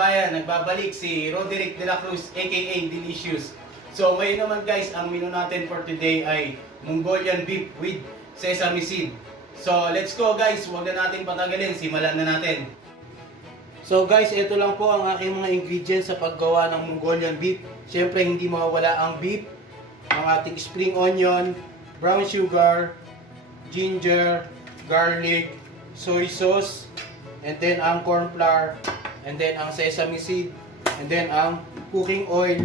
kababayan, nagbabalik si Roderick de la Cruz aka Delicious. So ngayon naman guys, ang menu natin for today ay Mongolian beef with sesame seed. So let's go guys, huwag na natin patagalin, simulan na natin. So guys, ito lang po ang aking mga ingredients sa paggawa ng Mongolian beef. Siyempre hindi mawawala ang beef, ang ating spring onion, brown sugar, ginger, garlic, soy sauce, and then ang corn flour, and then ang sesame seed, and then ang cooking oil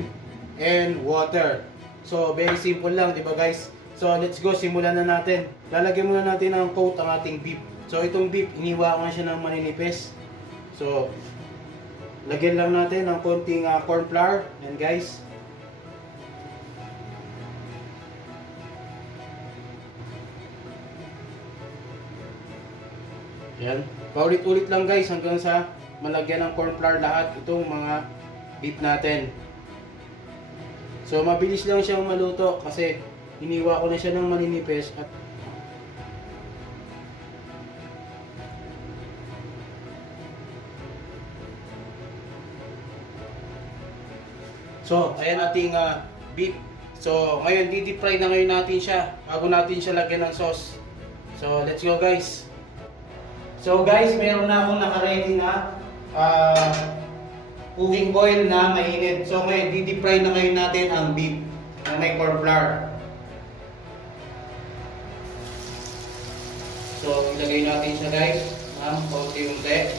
and water. So very simple lang, di ba guys? So let's go, simulan na natin. Lalagyan muna natin ng coat ang ating beef. So itong beef, iniwa ko na siya ng maninipis. So lagyan lang natin ng konting corn flour, and guys. Yan. Paulit-ulit lang guys hanggang sa malagyan ng corn flour lahat itong mga beef natin. So mabilis lang siyang maluto kasi iniwa ko na siya ng maninipis at so ayan ating beef. So ngayon di-deep fry na ngayon natin siya bago natin siya lagyan ng sauce. So let's go guys. So guys, meron na akong naka-ready na cooking oil na mainit. So ngayon, di-deep fry na ngayon natin ang beef na may corn flour. So ilagay natin siya guys ng konti-unti.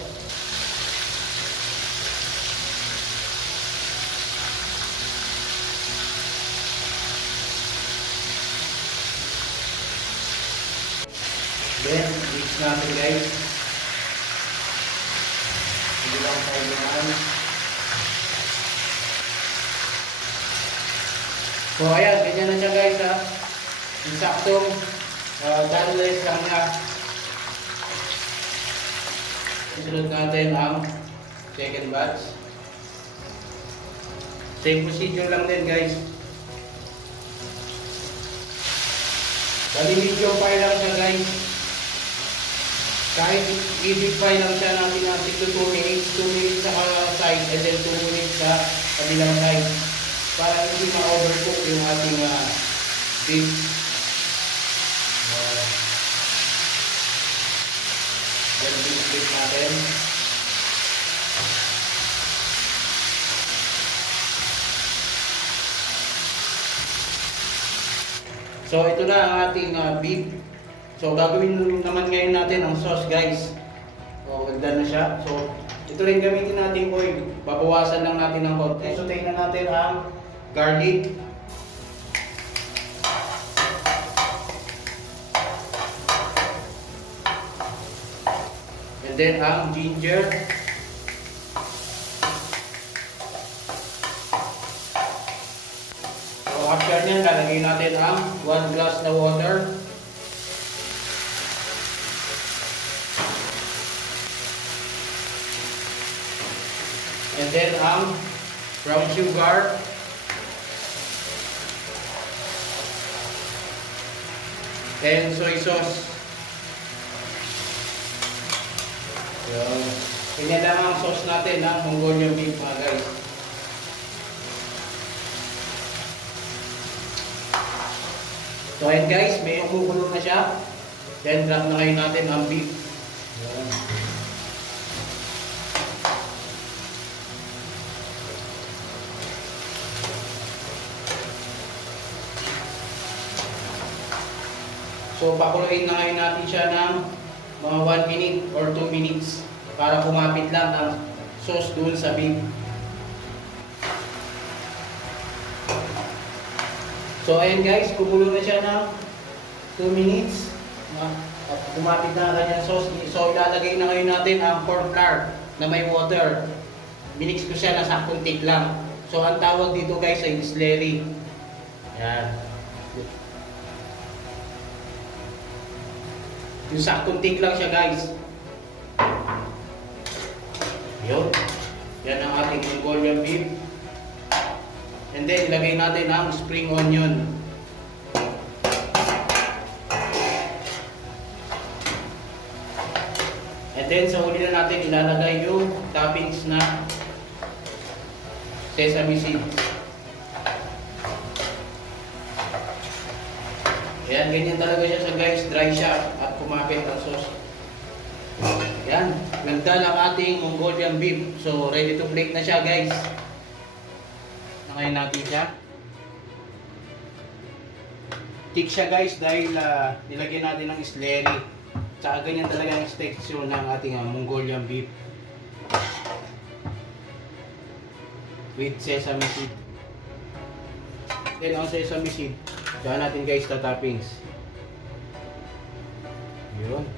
Then, mix natin guys. Hindi lang tayo naman. So ayan, ganyan na siya guys ha. Insaktong done-less lang niya. Isunod natin ang second batch. Same procedure lang din guys. Bali medium fry lang siya guys. Kahit i-deep fry lang siya natin natin to 2 minutes, 2 minutes sa side and then 2 minutes sa kabilang side para hindi ma-overcook yung ating beef. Then beef natin. So ito na ang ating beef. So gagawin naman ngayon natin ang sauce guys. So ganda na siya. So ito rin gamitin natin oil. Babawasan lang natin ng konti. So tingnan natin ang garlic. And then ang ginger. So after nyan, lalagay natin ang 1 glass na water. And then ang brown sugar. And soy sauce. Yan. Ganyan lang ang sauce natin ng Mongolian beef mga guys. So ayan guys, may umukulo na siya. Then drop na ngayon natin ang beef. Yan. So pakuluin na ngayon natin siya ng mga 1 minute or 2 minutes para kumapit lang ang sauce doon sa beef. So ayan guys, kumulo na siya ng 2 minutes at kumapit na ang kanyang sauce. So ilalagay na ngayon natin ang corn flour na may water. Minix ko siya na saktong tick lang. So ang tawag dito guys ay slurry. Ayan. Yung saktong tick lang siya guys. Yun. Yan ang ating Mongolian beef. And then ilagay natin ang spring onion. And then sa huli na natin ilalagay yung toppings na sesame seeds. Ayan, ganyan talaga siya sa guys, dry siya at kumapit ang sauce. Ayan, ganda ng ating Mongolian beef. So, ready to plate na siya guys. Nakain natin siya. Thick siya guys dahil nilagyan natin ng slurry. Tsaka ganyan talaga ang texture ng ating Mongolian beef. With sesame seed. Then ang sesame seed, tsaka natin guys sa toppings. Yun.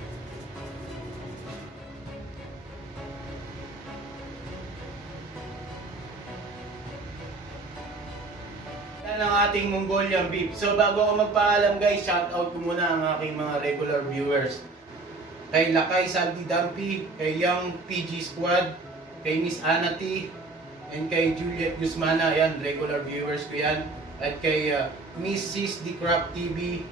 Yan ang ating Mongolian beef. So bago ako magpaalam guys, shout out ko muna ang aking mga regular viewers. Kay Lakay Saldi Dampi, kay Young PG Squad, kay Miss Anati, and kay Juliet Guzmana, yan, regular viewers ko yan. At kay Miss Sis The Craft TV,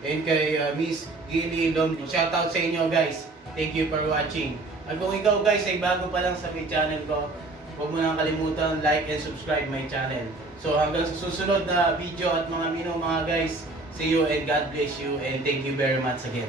and kay Miss Gilly Lom. Shout out sa inyo guys. Thank you for watching. At kung ikaw guys ay bago pa lang sa my channel ko, huwag mo nang kalimutan like and subscribe my channel. So hanggang sa susunod na video at mga mino mga guys, see you and God bless you and thank you very much again.